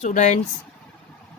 Students,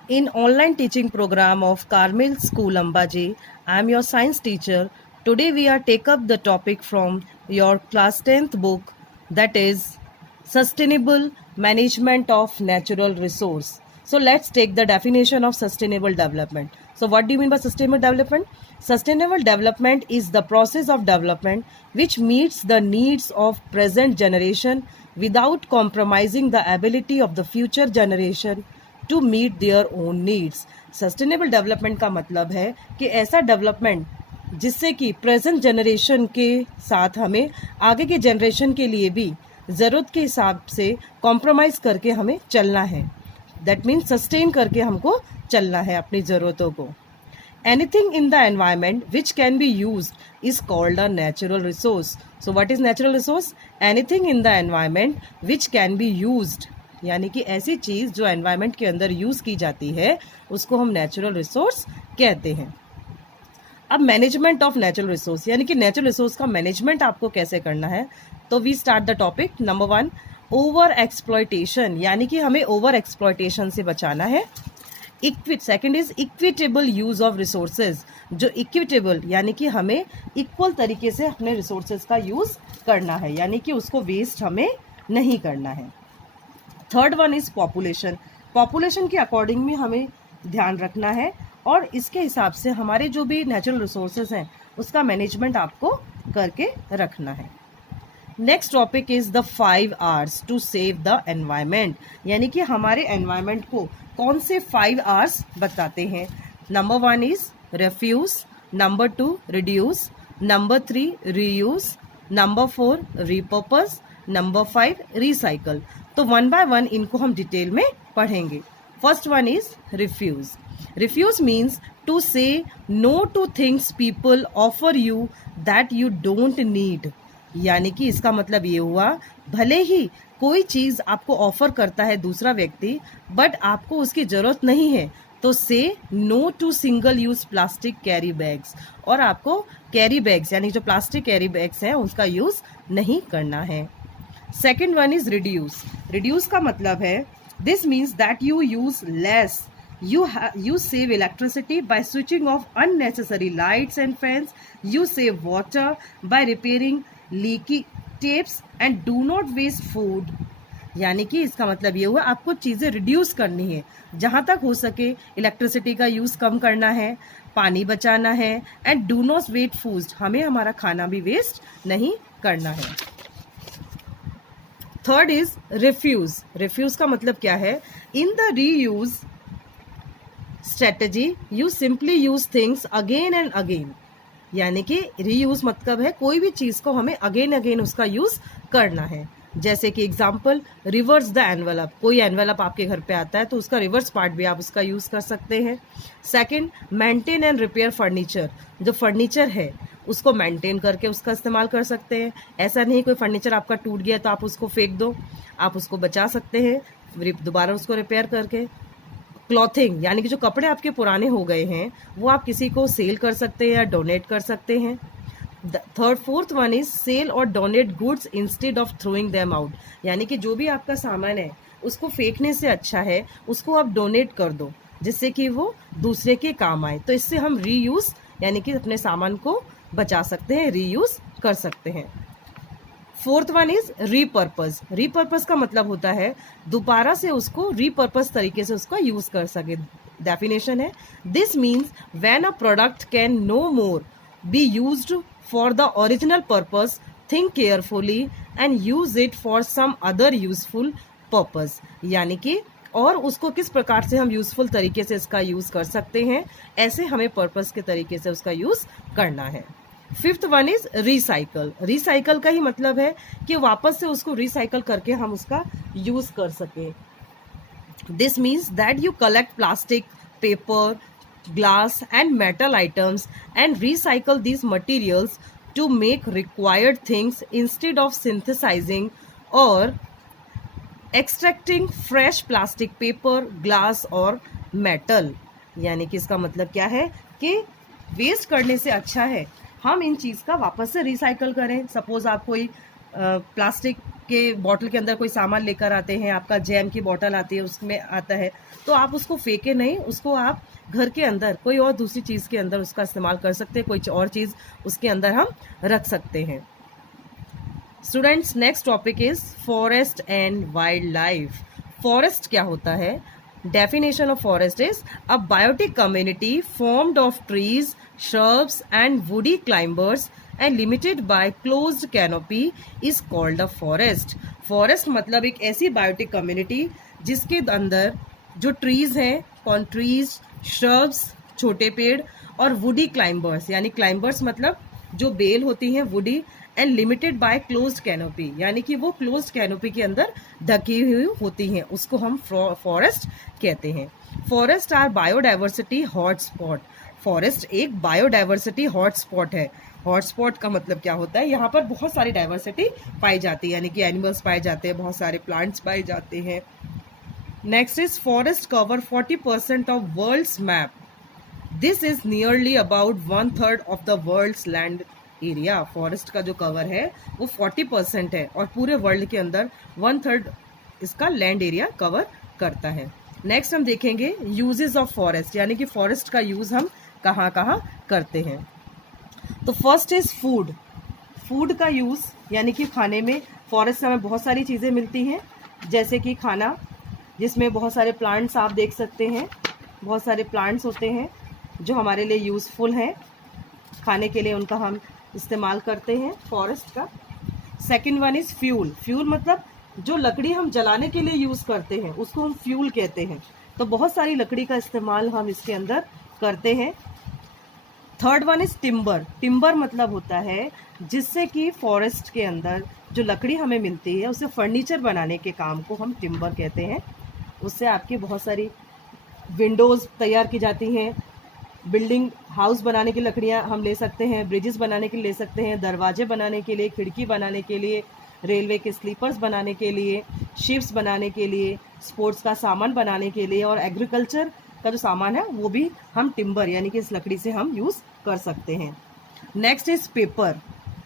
in online teaching program of Carmel School Ambaji, I am your science teacher. Today we are take up the topic from your class 10th book, that is sustainable management of natural resource. So let's take the definition of sustainable development. So what do you mean by sustainable development? Sustainable development is the process of development which meets the needs of present generation without compromising the ability of the future generation to meet their own needs. Sustainable development का मतलब है कि ऐसा development जिससे कि present generation के साथ हमें आगे के जनरेशन के लिए भी ज़रूरत के हिसाब से कॉम्प्रोमाइज़ करके हमें चलना है. दैट मीन्स सस्टेन करके हमको चलना है अपनी ज़रूरतों को. Anything in the environment which can be used is called a natural resource. So what is natural resource? Anything in the environment which can be used, यानी कि ऐसी चीज़ जो एनवायरनमेंट के अंदर यूज़ की जाती है उसको हम नेचुरल रिसोर्स कहते हैं. अब मैनेजमेंट ऑफ नेचुरल रिसोर्स यानी कि नेचुरल रिसोर्स का मैनेजमेंट आपको कैसे करना है. तो we start the topic. Number 1, over exploitation, यानी कि हमें ओवर एक्सप्लॉयटेशन से बचाना है. Second is equitable use of resources, जो इक्विटेबल यानी कि हमें इक्वल तरीके से अपने रिसोर्सेज का यूज करना है, यानी कि उसको वेस्ट हमें नहीं करना है. Third one is population. Population के अकॉर्डिंग में हमें ध्यान रखना है और इसके हिसाब से हमारे जो भी नेचुरल रिसोर्सेज हैं उसका मैनेजमेंट आपको करके रखना है. Next topic is the 5 R's to save the environment, यानी कि हमारे एनवायरमेंट को कौन से 5 R's बताते हैं. Number 1 is refuse, number 2 reduce, number 3 reuse, number 4 repurpose, number 5 recycle. तो वन बाय वन इनको हम डिटेल में पढ़ेंगे. First one is refuse. Refuse means to say no to things people offer you that you don't need, यानी कि इसका मतलब ये हुआ भले ही कोई चीज़ आपको ऑफर करता है दूसरा व्यक्ति बट आपको उसकी ज़रूरत नहीं है, तो say no to single use plastic carry bags, और आपको कैरी बैग्स यानी जो प्लास्टिक कैरी बैग्स हैं उसका यूज़ नहीं करना है. Second one is reduce. Reduce का मतलब है this means that you use less. You save electricity by switching off unnecessary lights and fans. You save water by repairing leaky taps and do not waste food. यानी कि इसका मतलब ये हुआ आपको चीज़ें रिड्यूस करनी है, जहाँ तक हो सके इलेक्ट्रिसिटी का यूज़ कम करना है, पानी बचाना है, and do not waste food, हमें हमारा खाना भी वेस्ट नहीं करना है. Third is refuse. रिफ्यूज का मतलब क्या है. In the reuse strategy you simply use things again and again, यानी कि रीयूज मतलब है कोई भी चीज़ को हमें अगेन अगेन उसका यूज़ करना है. जैसे कि एग्जाम्पल रिवर्स द एनवेलप. कोई एनवेलप आपके घर पे आता है तो उसका रिवर्स पार्ट भी आप उसका यूज़ कर सकते हैं. Second, maintain and repair furniture. जो फर्नीचर है उसको मेंटेन करके उसका इस्तेमाल कर सकते हैं. ऐसा नहीं कोई फर्नीचर आपका टूट गया तो आप उसको फेंक दो, आप उसको बचा सकते हैं दोबारा उसको रिपेयर करके. क्लॉथिंग यानी कि जो कपड़े आपके पुराने हो गए हैं वो आप किसी को सेल कर सकते हैं या डोनेट कर सकते हैं. फोर्थ वन इज सेल और donate goods instead of throwing them out, यानी कि जो भी आपका सामान है उसको फेंकने से अच्छा है उसको आप डोनेट कर दो जिससे कि वो दूसरे के काम आए. तो इससे हम रीयूज यानी कि अपने सामान को बचा सकते हैं, रीयूज कर सकते हैं. Fourth one is repurpose. Repurpose का मतलब होता है दोबारा से उसको रीपर्पस तरीके से उसका यूज कर सके. डेफिनेशन है this means when a product can no more be used for the original purpose, think carefully and use it for some other useful purpose, यानी कि और उसको किस प्रकार से हम यूजफुल तरीके से इसका यूज कर सकते हैं, ऐसे हमें पर्पस के तरीके से उसका यूज करना है. Fifth one is recycle. Recycle का ही मतलब है कि वापस से उसको रिसाइकल करके हम उसका यूज कर सके. This means that you collect plastic, paper, glass and metal items and recycle these materials to make required things instead of synthesizing or extracting fresh plastic, paper, glass और metal. यानी कि इसका मतलब क्या है कि वेस्ट करने से अच्छा है हम इन चीज़ का वापस से रिसाइकल करें. सपोज आप कोई प्लास्टिक आपके बॉटल के अंदर कोई सामान लेकर आते हैं, आपका जैम की बॉटल आती है उसमें आता है, तो आप उसको फेंके नहीं, उसको आप घर के अंदर कोई और दूसरी चीज़ के अंदर उसका इस्तेमाल कर सकते हैं, कोई और चीज़ उसके अंदर हम रख सकते हैं। Students, next topic is forest and wild life. Forest क्या होता है? Definition of forest is a biotic community formed of trees, shrubs and woody climbers and limited by closed canopy is called a forest. Forest मतलब एक ऐसी biotic community जिसके अंदर जो trees हैं, कौन ट्रीज, श्रब्स छोटे पेड़, और वुडी क्लाइंबर्स यानी क्लाइंबर्स मतलब जो बेल होती हैं woody, and limited by closed canopy यानी कि वो क्लोज्ड कैनोपी के अंदर ढकी हुई होती हैं, उसको हम फॉरेस्ट कहते हैं। Forest are biodiversity hotspot. Forest एक बायोडाइवर्सिटी हॉटस्पॉट है। हॉटस्पॉट का मतलब क्या होता है? यहाँ पर बहुत सारी डाइवर्सिटी पाई जाती है, यानी कि एनिमल्स पाए जाते हैं, बहुत सारे प्लांट्स पाए जाते हैं। Next is forest cover 40% of world's map. This is nearly about 1/3 of the world's land area. Forest का जो कवर है वो 40% है और पूरे वर्ल्ड के अंदर 1/3 इसका लैंड एरिया कवर करता है। नेक्स्ट हम देखेंगे यूजेस ऑफ फॉरेस्ट, यानी कि फॉरेस्ट का यूज हम कहाँ कहाँ करते हैं। तो फर्स्ट इज फूड। फूड का यूज यानी कि खाने में फॉरेस्ट से हमें बहुत सारी चीज़ें मिलती हैं, जैसे कि खाना जिसमें बहुत सारे प्लांट्स आप देख सकते हैं, बहुत सारे प्लांट्स होते हैं जो हमारे लिए यूज़फुल हैं, खाने के लिए उनका हम इस्तेमाल करते हैं फॉरेस्ट का। Second one is fuel. Fuel मतलब जो लकड़ी हम जलाने के लिए यूज़ करते हैं उसको हम फ्यूल कहते हैं। तो बहुत सारी लकड़ी का इस्तेमाल हम इसके अंदर करते हैं। Third one is timber. Timber मतलब होता है जिससे कि फॉरेस्ट के अंदर जो लकड़ी हमें मिलती है उसे फर्नीचर बनाने के काम को हम टिम्बर कहते हैं। उससे आपकी बहुत सारी विंडोज़ तैयार की जाती हैं, बिल्डिंग हाउस बनाने की लकड़ियां हम ले सकते हैं, ब्रिजेस बनाने के लिए ले सकते हैं, दरवाजे बनाने के लिए, खिड़की बनाने के लिए, रेलवे के स्लीपर्स बनाने के लिए, शिप्स बनाने के लिए, स्पोर्ट्स का सामान बनाने के लिए, और एग्रीकल्चर का जो सामान है वो भी हम टिम्बर यानी कि इस लकड़ी से हम यूज़ कर सकते हैं। Next is paper.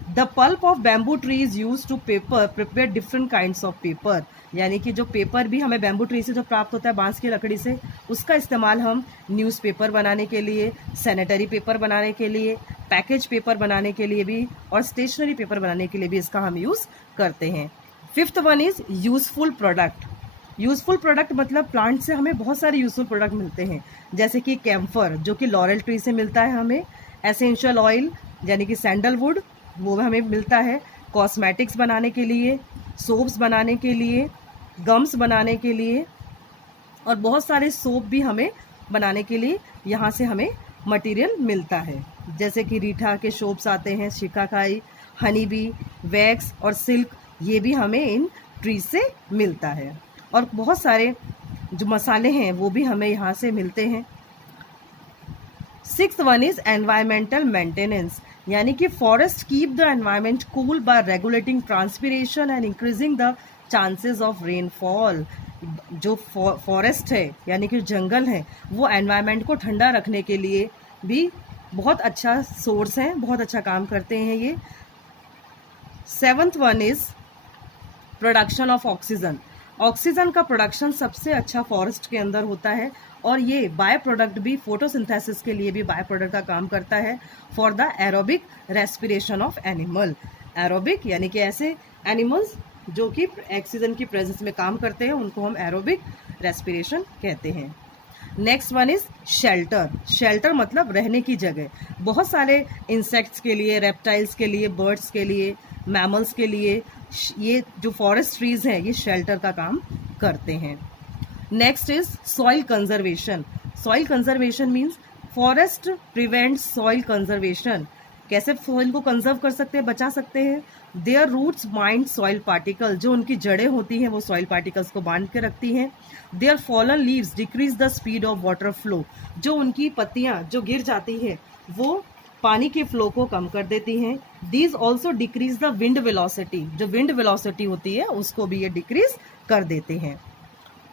The pulp of bamboo tree is use to paper prepare different kinds of paper, यानी कि जो पेपर भी हमें बैम्बू ट्री से जो प्राप्त होता है, बांस की लकड़ी से, उसका इस्तेमाल हम न्यूज़पेपर बनाने के लिए, सैनिटरी पेपर बनाने के लिए, पैकेज पेपर बनाने के लिए भी, और स्टेशनरी पेपर बनाने के लिए भी इसका हम यूज़ करते हैं। Fifth one is useful product. Useful product मतलब प्लांट से हमें बहुत सारे यूजफुल प्रोडक्ट मिलते हैं, जैसे कि कैम्फर जो कि लॉरेल ट्री से मिलता है हमें, एसेंशियल ऑयल यानी कि सैंडलवुड वो हमें मिलता है कॉस्मेटिक्स बनाने के लिए, सोप्स बनाने के लिए, गम्स बनाने के लिए, और बहुत सारे सोप भी हमें बनाने के लिए यहाँ से हमें मटेरियल मिलता है, जैसे कि रीठा के सोप्स आते हैं, शिकाकाई, हनी बी, वैक्स और सिल्क, ये भी हमें इन ट्रीज से मिलता है। और बहुत सारे जो मसाले हैं वो भी हमें यहाँ से मिलते हैं। Sixth one is environmental maintenance, यानी कि forest keep the environment cool bye regulating transpiration and increasing the chances of rainfall. जो फॉरेस्ट है यानी कि जंगल है वो एनवायरमेंट को ठंडा रखने के लिए भी बहुत अच्छा सोर्स है, बहुत अच्छा काम करते हैं ये। Seventh one is production of oxygen. Oxygen का प्रोडक्शन सबसे अच्छा फॉरेस्ट के अंदर होता है, और ये बाय प्रोडक्ट भी फोटोसिंथेसिस के लिए भी बाय प्रोडक्ट का काम करता है for the aerobic respiration of animal. Aerobic यानी कि ऐसे एनिमल्स जो कि ऑक्सीजन की प्रेजेंस में काम करते हैं उनको हम एरोबिक रेस्पिरेशन कहते हैं। Next one is shelter. Shelter मतलब रहने की जगह। बहुत सारे इंसेक्ट्स के लिए, रेप्टाइल्स के लिए, बर्ड्स के लिए, मैमल्स के लिए ये जो फॉरेस्ट ट्रीज हैं ये शेल्टर का काम करते हैं। Next is soil conservation. Soil conservation means forest prevents soil conservation. कैसे सॉइल को कंजर्व कर सकते हैं, बचा सकते हैं? Their roots bind soil particle, जो उनकी जड़ें होती हैं वो सॉइल पार्टिकल्स को बांध के रखती हैं। Their fallen leaves decrease the speed of water flow, जो उनकी पत्तियां जो गिर जाती हैं वो पानी के फ्लो को कम कर देती हैं। These also decrease the wind velocity, जो विंड वेलोसिटी होती है उसको भी ये डिक्रीज कर देते हैं।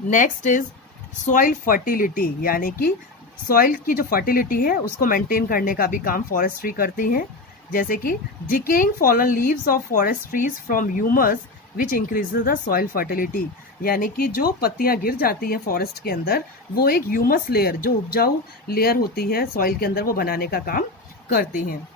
नेक्स्ट इज सॉइल फर्टिलिटी, यानी कि सॉइल की जो फर्टिलिटी है उसको मेंटेन करने का भी काम फॉरेस्ट्री करती है, जैसे कि decaying fallen leaves of forest trees from humus which increases the soil fertility, यानी कि जो पत्तियां गिर जाती हैं फॉरेस्ट के अंदर, वो एक ह्यूमस लेयर, जो उपजाऊ लेयर होती है सॉइल के अंदर, वो बनाने का काम करती हैं।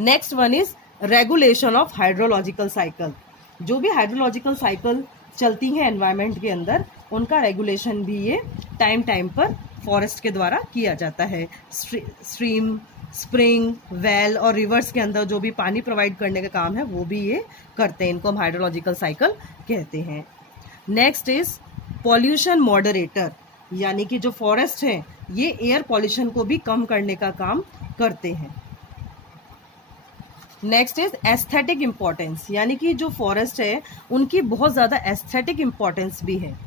Next one is regulation of hydrological cycle. जो भी हाइड्रोलॉजिकल साइकिल चलती हैं एनवायरनमेंट के अंदर, उनका रेगुलेशन भी ये टाइम टाइम पर फॉरेस्ट के द्वारा किया जाता है। स्ट्रीम, स्प्रिंग, वेल और रिवर्स के अंदर जो भी पानी प्रोवाइड करने का काम है, वो भी ये करते हैं। इनको हम हाइड्रोलॉजिकल साइकिल कहते हैं। नेक्स्ट इज पॉल्यूशन मॉडरेटर, यानी कि जो फॉरेस्ट है ये एयर पॉल्यूशन को भी कम करने का काम करते हैं। नेक्स्ट इज एस्थेटिक इम्पोर्टेंस, यानी कि जो फॉरेस्ट है उनकी बहुत ज़्यादा एस्थेटिक इम्पोर्टेंस भी है,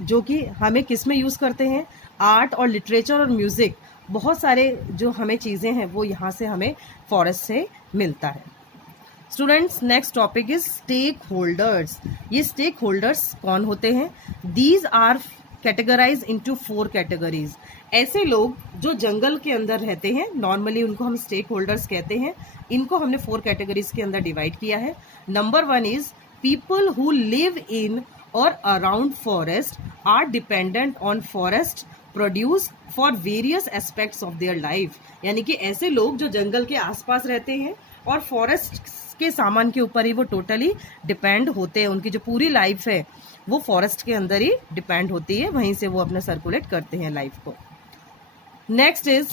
जो कि हमें किस में यूज़ करते हैं, आर्ट और लिटरेचर और म्यूज़िक, बहुत सारे जो हमें चीज़ें हैं वो यहाँ से हमें फॉरेस्ट से मिलता है। Students, next topic is stakeholders. ये स्टेक होल्डर्स कौन होते हैं? These are categorise into 4 categories. ऐसे लोग जो जंगल के अंदर रहते हैं, नॉर्मली उनको हम स्टेक होल्डर्स कहते हैं। इनको हमने 4 कैटेगरीज के अंदर डिवाइड किया है। Number 1 is people who live in और around forest are dependent on forest produce for various aspects of their life, यानी कि ऐसे लोग जो जंगल के आसपास रहते हैं और फॉरेस्ट के सामान के ऊपर ही वो टोटली डिपेंड होते हैं। उनकी जो पूरी लाइफ है वो फॉरेस्ट के अंदर ही डिपेंड होती है, वहीं से वो अपना सर्कुलेट करते हैं लाइफ को। Next is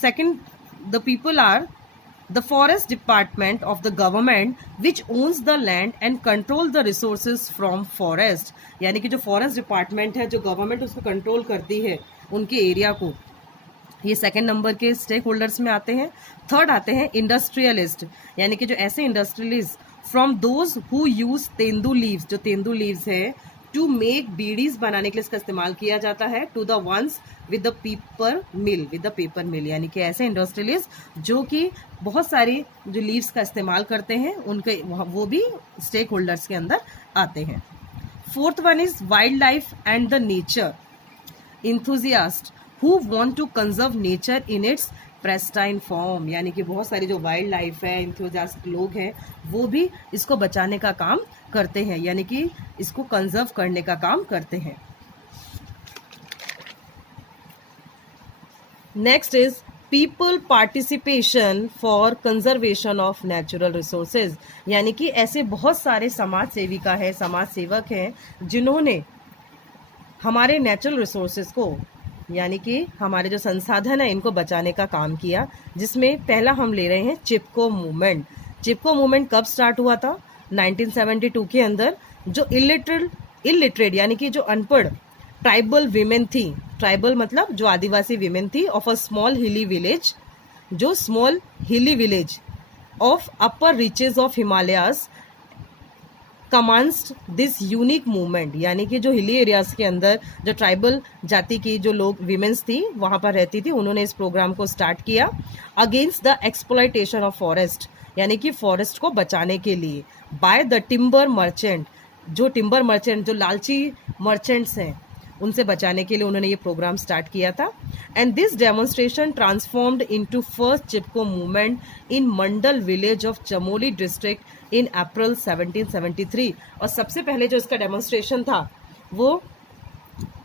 second, the people are the forest department of the government which owns the land and control the resources from forest, यानी कि जो फॉरेस्ट डिपार्टमेंट है, जो गवर्नमेंट उसको कंट्रोल करती है उनके एरिया को, ये सेकंड नंबर के स्टेक होल्डर्स में आते हैं। थर्ड आते हैं इंडस्ट्रियलिस्ट, यानी कि जो ऐसे industrialist from those who use tendu leaves, जो तेंदू लीव्स है टू मेक बीडीज बनाने के लिए इसका इस्तेमाल किया जाता है, to the ones with the paper mill, यानी कि ऐसे इंडस्ट्रियलिस्ट जो कि बहुत सारी जो लीव्स का इस्तेमाल करते हैं, उनके वो भी स्टेक होल्डर्स के अंदर आते हैं। Fourth one is wildlife and the nature enthusiast who want to conserve nature in its pristine form, यानी कि बहुत सारी जो वाइल्ड लाइफ है, इंथुजियास्ट लोग हैं, वो भी इसको बचाने का काम करते हैं, यानी कि इसको कंजर्व करने का काम करते हैं। Next is people participation for conservation of natural resources, यानी कि ऐसे बहुत सारे समाज सेविका है, समाज सेवक हैं, जिन्होंने हमारे नेचुरल रिसोर्सेज को, यानी कि हमारे जो संसाधन है, इनको बचाने का काम किया। जिसमें पहला हम ले रहे हैं चिपको मूवमेंट। चिपको मूवमेंट कब स्टार्ट हुआ था? 1972 के अंदर। जो इलिटरेट यानी कि जो अनपढ़ ट्राइबल वीमेन थी, ट्राइबल मतलब जो आदिवासी वीमेन थी, of a small hilly village, जो small hilly village of upper reaches of Himalayas commenced this unique movement, यानी कि जो हिली एरियाज के अंदर जो ट्राइबल जाति की जो लोग वीमेन्स थी वहां पर रहती थी, उन्होंने इस प्रोग्राम को स्टार्ट किया against the exploitation of forest, यानी कि फॉरेस्ट को बचाने के लिए, बाय द टिम्बर मर्चेंट, जो टिम्बर मर्चेंट, जो लालची मर्चेंट्स हैं, उनसे बचाने के लिए उन्होंने ये प्रोग्राम स्टार्ट किया था। And this demonstration transformed into first Chipko movement in Mandal village of Chamoli district in April 1773, और सबसे पहले जो इसका डेमोन्स्ट्रेशन था वो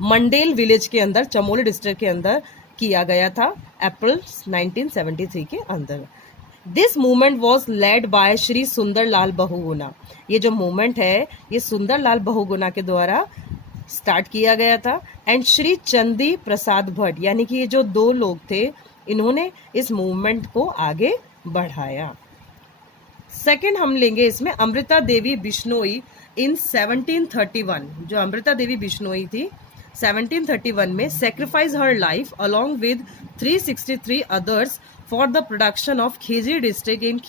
मंडेल विलेज के अंदर, चमोली डिस्ट्रिक्ट के अंदर किया गया था, अप्रैल 1973 के अंदर। This movement was led by Shri Sunderlal Bahuguna, ये जो मूवमेंट है ये सुंदरलाल बहुगुणा के द्वारा स्टार्ट किया गया था। एंड श्री चंदी प्रसाद भट्ट, यानी कि ये जो 2 लोग थे, इन्होंने इस मूवमेंट को आगे बढ़ाया। सेकंड हम लेंगे इसमें अमृता देवी बिश्नोई इन 1731, जो अमृता देवी बिश्नोई थी 1731 में sacrifice her life along with 363 others for the production of Khejri district in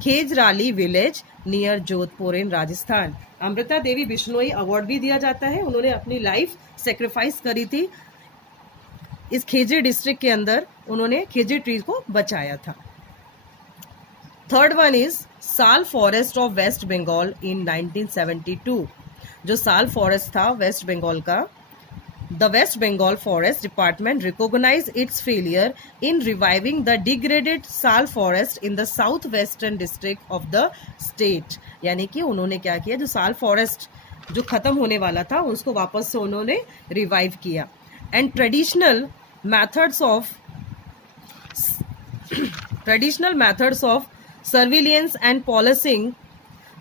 Khejarli village near Jodhpur in Rajasthan. Amrita Devi Bishnoi award भी दिया जाता है, उन्होंने अपनी लाइफ सेक्रीफाइस करी थी इस खेजरी डिस्ट्रिक्ट के अंदर, उन्होंने खेजरी ट्री को बचाया था। थर्ड वन इज साल फॉरेस्ट ऑफ वेस्ट बंगाल इन 1972, जो साल फॉरेस्ट था वेस्ट बंगाल का, The West Bengal Forest Department recognized its failure in reviving the degraded Sal forest in the southwestern district of the state. यानी कि उन्होंने क्या किया, जो साल फॉरेस्ट जो खत्म होने वाला था उसको वापस से उन्होंने रिवाइव किया. And traditional methods of surveillance and policing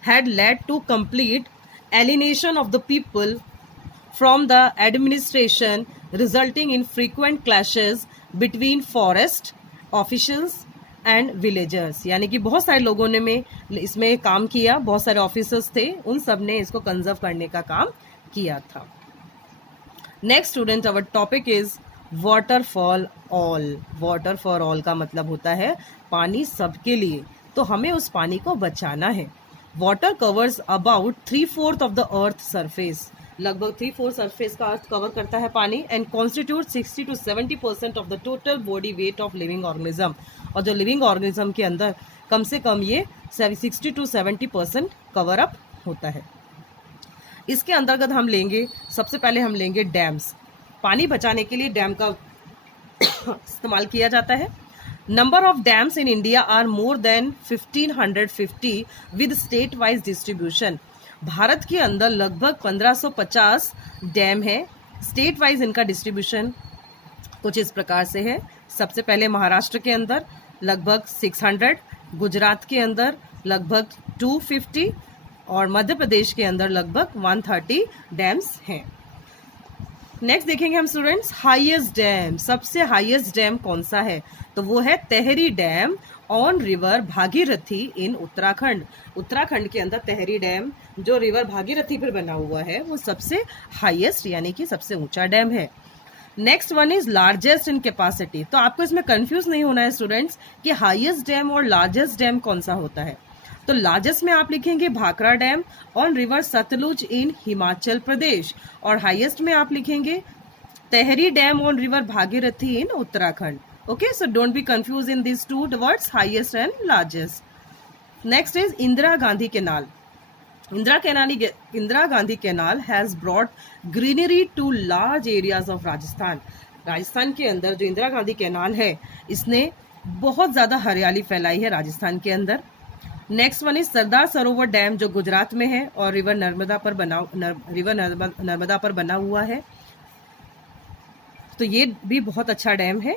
had led to complete alienation of the people from the administration, resulting in frequent clashes between forest officials and villagers. यानी कि बहुत सारे लोगों ने इसमें काम किया, बहुत सारे ऑफिसर्स थे, उन सब ने इसको कंजर्व करने का काम किया था. Next student, our topic is water for all. Water for all का मतलब होता है पानी सबके लिए, तो हमें उस पानी को बचाना है. Water covers about 3/4 of the earth surface. लगभग 3/4 सरफेस का अर्थ कवर करता है पानी. And constitute 60 to 70% of the total body weight of living organism. और जो लिविंग ऑर्गेनिज्म के अंदर कम से कम ये 60 to 70% कवर अप होता है. इसके अंतर्गत हम लेंगे, सबसे पहले हम लेंगे डैम्स. पानी बचाने के लिए डैम का इस्तेमाल किया जाता है. Number of dams in India are more than 1550 with state wise distribution. Bharat के अंदर लगभग 1550 डैम है. स्टेट वाइज इनका डिस्ट्रीब्यूशन कुछ इस प्रकार से है. सबसे पहले महाराष्ट्र के अंदर लगभग 600, गुजरात के अंदर लगभग 250 और मध्य प्रदेश के अंदर लगभग 130 डैम्स हैं. नेक्स्ट देखेंगे हम स्टूडेंट्स हाईएस्ट डैम. सबसे हाईएस्ट डैम कौन सा है, तो वो है Tehri dam on river Bhagirathi in Uttarakhand. Uttarakhand के अंदर तेहरी डैम जो रिवर भागीरथी पर बना हुआ है वो सबसे हाईएस्ट यानी कि सबसे ऊंचा डैम है. Next one is largest in capacity. तो आपको इसमें कंफ्यूज नहीं होना है स्टूडेंट्स कि हाईएस्ट डैम और लार्जेस्ट डैम कौन सा होता है. तो लार्जेस्ट में आप लिखेंगे Bhakra dam on river Sutlej in Himachal Pradesh, और हाईएस्ट में आप लिखेंगे Tehri dam on river Bhagirathi in Uttarakhand. Okay, so don't be confuse in this two words, highest and largest. Next is Indira Gandhi canal. Indira Gandhi canal has brought greenery to large areas of Rajasthan. Rajasthan के अंदर जो Indira Gandhi canal है इसने बहुत ज्यादा हरियाली फैलाई है राजस्थान के अंदर. Next one is Sardar Sarovar dam जो गुजरात में है और रिवर नर्मदा पर बना हुआ है. तो ये भी बहुत अच्छा डैम है.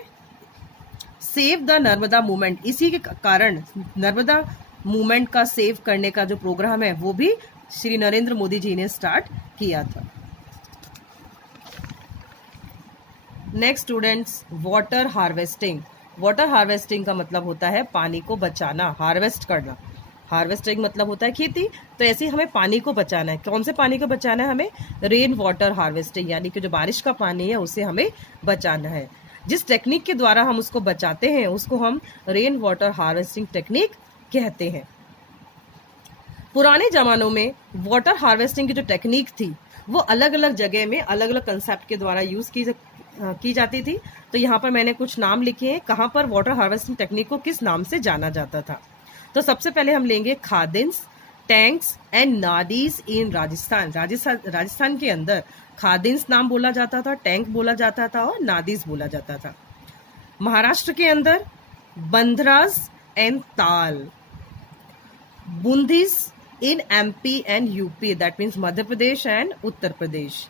सेव द नर्मदा मूवमेंट, इसी के कारण नर्मदा मूवमेंट का सेव करने का जो प्रोग्राम है वो भी श्री नरेंद्र मोदी जी ने स्टार्ट किया था. Next students water harvesting. Water harvesting का मतलब होता है पानी को बचाना, हार्वेस्ट करना. हार्वेस्टिंग मतलब होता है खेती, तो ऐसे ही हमें पानी को बचाना है. कौन से पानी को बचाना है हमें, रेन वाटर हार्वेस्टिंग, यानी कि जो बारिश का पानी है उसे हमें बचाना है. जिस टेक्निक के द्वारा हम उसको बचाते हैं उसको हम रेन वाटर हार्वेस्टिंग टेक्निक कहते हैं. पुराने जमानों में वाटर हार्वेस्टिंग की जो टेक्निक थी वो अलग अलग जगह में अलग अलग कंसेप्ट के द्वारा यूज की जाती थी. तो यहाँ पर मैंने कुछ नाम लिखे हैं कहाँ पर वाटर हार्वेस्टिंग टेक्निक को किस नाम से जाना जाता था. तो सबसे पहले हम लेंगे खादिन्स, टैंक्स एंड नादीज इन राजस्थान. राजस्थान के अंदर खादिन्स नाम बोला जाता था, टैंक बोला जाता था और नादीज बोला जाता था. महाराष्ट्र के अंदर bandharas and tal. Bundhis in MP and UP, that means Madhya Pradesh and Uttar Pradesh.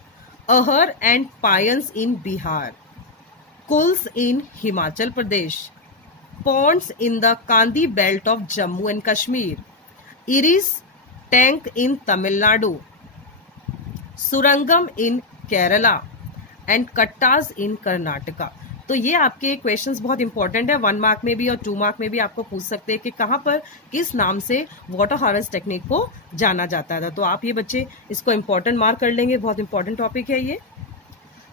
Ahar and pynes in Bihar. Kuls in Himachal Pradesh. Ponds in the Kandi belt of Jammu and Kashmir. Iris tank in Tamil Nadu. Surangam in Kerala and Kattas in Karnataka. तो ये आपके questions बहुत important है. 1 mark में भी और 2 mark में भी आपको पूछ सकते हैं कि कहाँ पर किस नाम से वाटर हार्वेस्ट टेक्निक को जाना जाता था. तो आप ये बच्चे इसको इंपॉर्टेंट मार्क कर लेंगे, बहुत इंपॉर्टेंट टॉपिक है ये.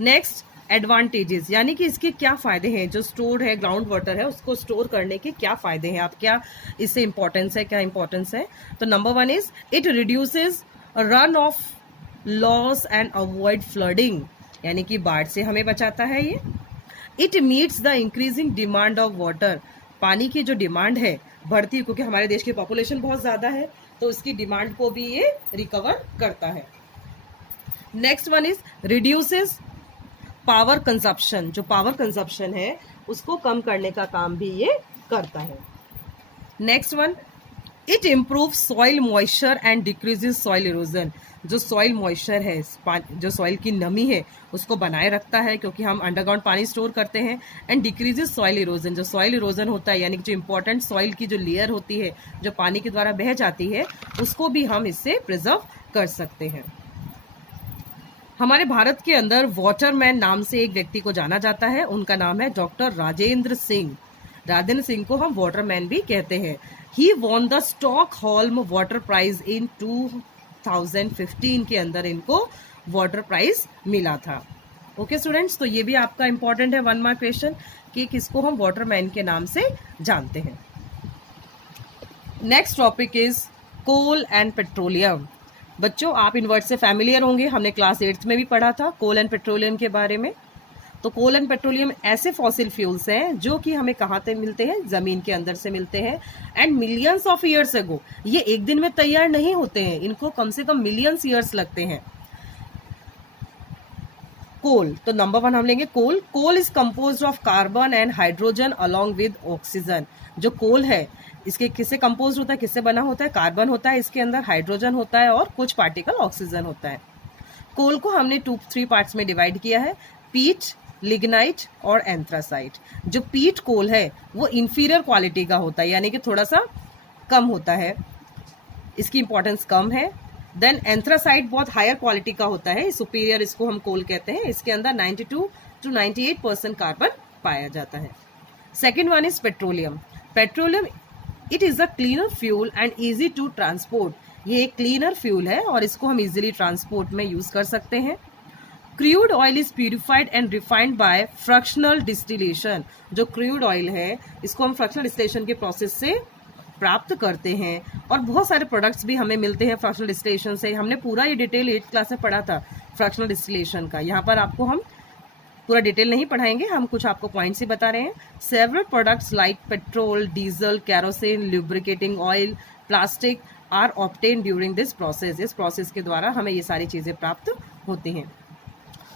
नेक्स्ट एडवांटेजेस, यानी कि इसके क्या फायदे हैं. जो स्टोर है ग्राउंड वाटर है उसको स्टोर करने के क्या फायदे हैं, आप क्या इससे इंपॉर्टेंस है, क्या इंपॉर्टेंस है. तो number 1 is it reduces run of loss and avoid flooding, यानी कि बाढ़ से हमें बचाता है ये. It meets the increasing demand of water. पानी की जो डिमांड है बढ़ती है क्योंकि हमारे देश की पॉपुलेशन बहुत ज्यादा है, तो इसकी डिमांड को भी ये रिकवर करता है. Next one is reduces power consumption, जो पावर कंजप्शन है उसको कम करने का काम भी ये करता है। Next one, it improve soil moisture and decreases soil erosion. जो सॉइल मॉइस्चर है, जो सॉइल की नमी है उसको बनाए रखता है, क्योंकि हम अंडरग्राउंड पानी स्टोर करते हैं। एंड डिक्रीजेज सॉइल इरोजन, जो सॉइल इरोजन होता है यानी कि जो इंपॉर्टेंट सॉइल की जो लेयर होती है जो पानी के द्वारा बह जाती है, उसको भी हम इससे प्रिजर्व कर सकते हैं। हमारे भारत के अंदर वाटरमैन नाम से एक व्यक्ति को जाना जाता है, उनका नाम है डॉक्टर राजेंद्र सिंह। राजेंद्र सिंह को हम वाटरमैन भी कहते हैं। He won the Stockholm water prize in 2015 के अंदर इनको वाटर प्राइज मिला था। ओके स्टूडेंट्स, तो ये भी आपका इंपॉर्टेंट है 1 मार्क क्वेश्चन कि किसको हम वाटरमैन के नाम से जानते हैं। Next topic is coal and petroleum. बच्चों, आप इन वर्ड से फैमिलियर होंगे, हमने क्लास 8th में भी पढ़ा था कोल एंड पेट्रोलियम के बारे में। तो कोल एंड पेट्रोलियम ऐसे फॉसिल फ्यूल्स हैं जो कि हमें कहाँ से मिलते हैं, जमीन के अंदर से मिलते हैं। And millions of years ago, ये एक दिन में तैयार नहीं होते हैं, इनको कम से कम मिलियंस ईयर्स लगते हैं। कोल, तो नंबर 1 हम लेंगे coal. Coal is composed of carbon and hydrogen along with oxygen. जो कोल है इसके किससे कंपोज होता है, किससे बना होता है? कार्बन होता है, इसके अंदर हाइड्रोजन होता है और कुछ पार्टिकल ऑक्सीजन होता है। कोल को हमने 3 पार्ट्स में डिवाइड किया है, पीट, लिग्नाइट और एंथ्रासाइट। जो पीट कोल है वो इंफीरियर क्वालिटी का होता है, यानी कि थोड़ा सा कम होता है, इसकी इंपॉर्टेंस कम है। देन एंथ्रासाइट बहुत हायर क्वालिटी का होता है, सुपीरियर इसको हम कोल कहते हैं। इसके अंदर 92 to 98% कार्बन पाया जाता है। Second one is petroleum. Petroleum it is a cleaner fuel and easy to transport. ये एक क्लीनर फ्यूल है और इसको हम इजीली ट्रांसपोर्ट में यूज कर सकते हैं। Crude oil is purified and refined by fractional distillation. जो क्रूड ऑयल है इसको हम फ्रैक्शनल डिस्टिलेशन के प्रोसेस से प्राप्त करते हैं और बहुत सारे प्रोडक्ट्स भी हमें मिलते हैं फ्रैक्शनल डिस्टिलेशन से। हमने पूरा ये डिटेल 8th क्लास में पढ़ा था फ्रैक्शनल डिस्टिलेशन का। यहाँ पर आपको हम पूरा डिटेल नहीं पढ़ाएंगे, हम कुछ आपको पॉइंट्स ही बता रहे हैं। Several products like petrol, diesel, kerosene, lubricating oil, plastic are obtain during this process. इस प्रोसेस के द्वारा हमें ये सारी चीजें प्राप्त होती हैं।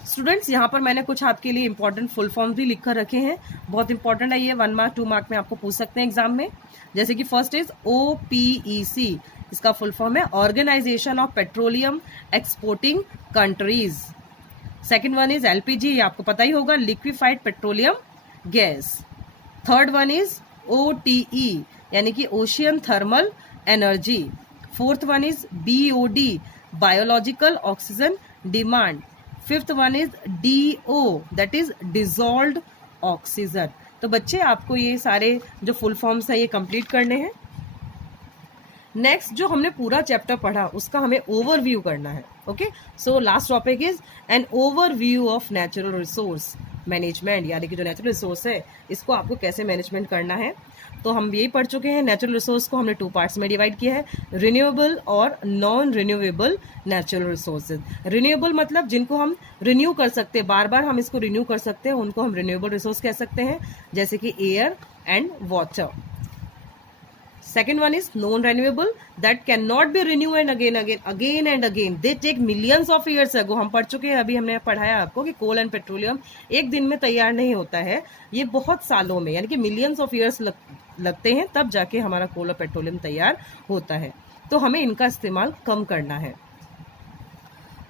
स्टूडेंट्स, यहाँ पर मैंने कुछ आपके लिए इंपॉर्टेंट फुल फॉर्म भी लिख कर रखे हैं, बहुत इंपॉर्टेंट है ये, 1 मार्क 2 मार्क में आपको पूछ सकते हैं एग्जाम में। जैसे कि फर्स्ट इज OPEC, इसका फुल फॉर्म है organisation of petroleum exporting countries. Second one is LPG, ये आपको पता ही होगा, liquefied petroleum gas. Third one is OTE यानी कि ocean thermal energy. Fourth one is BOD, biological oxygen demand. Fifth one is DO, that is dissolved oxygen. तो बच्चे, आपको ये सारे जो फुल फॉर्म्स हैं ये कंप्लीट करने हैं। नेक्स्ट, जो हमने पूरा चैप्टर पढ़ा उसका हमें ओवरव्यू करना है। Okay, so last topic is an overview of natural resource management, यानी कि जो नेचुरल रिसोर्स है इसको आपको कैसे मैनेजमेंट करना है। तो हम यही पढ़ चुके हैं, नेचुरल रिसोर्स को हमने 2 पार्ट्स में डिवाइड किया है, रिन्यूएबल और non renewable natural resources. Renewable मतलब जिनको हम रिन्यू कर सकते हैं, बार बार हम इसको रिन्यू कर सकते हैं, उनको हम रिन्यूएबल रिसोर्स कह सकते हैं, जैसे कि air and water. Second one is non-renewable, that cannot be renewed and again and again. They take millions of years ago. हम पढ़ चुके हैं, अभी हमने पढ़ाया आपको कि कोल एंड पेट्रोलियम एक दिन में तैयार नहीं होता है, ये बहुत सालों में यानी कि मिलियंस ऑफ ईयर्स लगते हैं, तब जाके हमारा कोल और पेट्रोलियम तैयार होता है। तो हमें इनका इस्तेमाल कम करना है।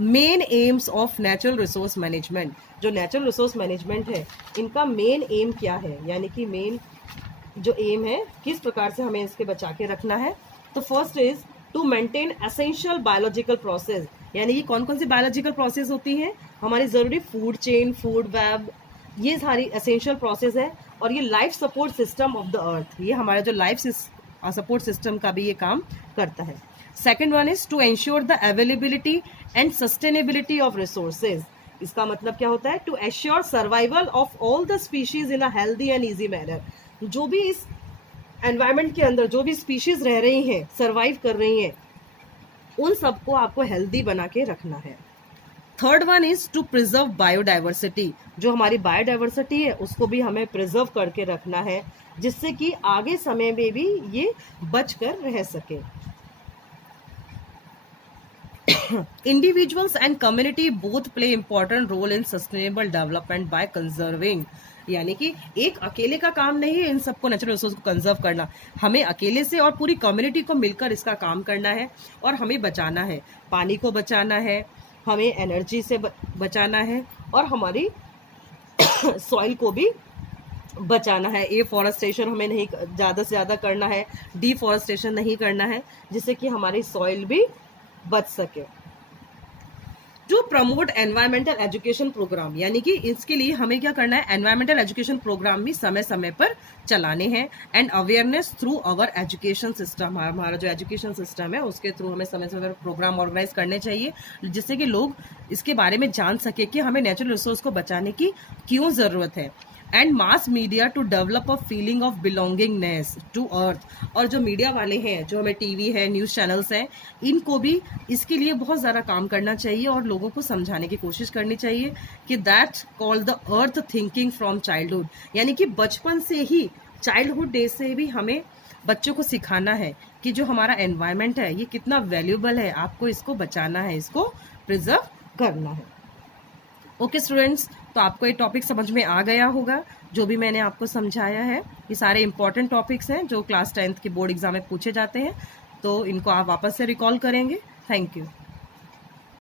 Main aims of natural resource management, जो नेचुरल रिसोर्स मैनेजमेंट है इनका मेन एम क्या है, यानी कि मेन जो एम है किस प्रकार से हमें इसके बचा के रखना है। तो first is to maintain essential biological process, यानी कि कौन कौन सी बायोलॉजिकल प्रोसेस होती हैं हमारी जरूरी, फूड चेन, फूड वेब, ये सारी एसेंशियल प्रोसेस है। और ये life support system of the earth, ये हमारा जो लाइफ सपोर्ट सिस्टम का भी ये काम करता है। Second one is to ensure the availability and sustainability of resources. इसका मतलब क्या होता है, to assure survival of all the species in a healthy and easy manner. जो भी इस एनवायरमेंट के अंदर जो भी स्पीशीज रह रही हैं, सर्वाइव कर रही हैं, उन सबको आपको हेल्दी बना के रखना है। Third one is to preserve biodiversity, जो हमारी बायोडाइवर्सिटी है उसको भी हमें प्रिजर्व करके रखना है, जिससे कि आगे समय में भी ये बच कर रह सके। Individuals and community both play important role in sustainable development by conserving. यानी कि एक अकेले का काम नहीं है इन सबको नेचुरल रिसोर्स को कंजर्व करना, हमें अकेले से और पूरी कम्युनिटी को मिलकर इसका काम करना है और हमें बचाना है, पानी को बचाना है, हमें एनर्जी से बचाना है और हमारी सॉइल को भी बचाना है। एफॉरेस्टेशन हमें नहीं ज़्यादा से ज़्यादा करना है, डिफॉरेस्टेशन नहीं करना है, जिससे कि हमारी सॉइल भी बच सके। जो प्रमोट एनवायरमेंटल एजुकेशन प्रोग्राम, यानी कि इसके लिए हमें क्या करना है, एनवायरमेंटल एजुकेशन प्रोग्राम भी समय समय पर चलाने हैं and awareness through our education system. हमारा जो एजुकेशन सिस्टम है उसके थ्रू हमें समय समय पर प्रोग्राम ऑर्गेनाइज करने चाहिए, जिससे कि लोग इसके बारे में जान सके कि हमें नेचुरल रिसोर्स को बचाने की क्यों ज़रूरत है। And mass media to develop a feeling of belongingness to earth. और जो मीडिया वाले हैं, जो हमें टीवी है, न्यूज़ चैनल्स हैं, इनको भी इसके लिए बहुत ज़्यादा काम करना चाहिए और लोगों को समझाने की कोशिश करनी चाहिए कि that call the earth thinking from childhood. यानी कि बचपन से ही, चाइल्डहुड डेज से भी हमें बच्चों को सिखाना है कि जो हमारा एनवायरनमेंट है ये कितना वैल्यूबल है, आपको इसको बचाना है, इसको प्रिजर्व करना है। ओके स्टूडेंट्स, तो आपको ये टॉपिक समझ में आ गया होगा जो भी मैंने आपको समझाया है। ये सारे इंपॉर्टेंट टॉपिक्स हैं जो क्लास 10th के बोर्ड एग्जाम में पूछे जाते हैं, तो इनको आप वापस से रिकॉल करेंगे। Thank you.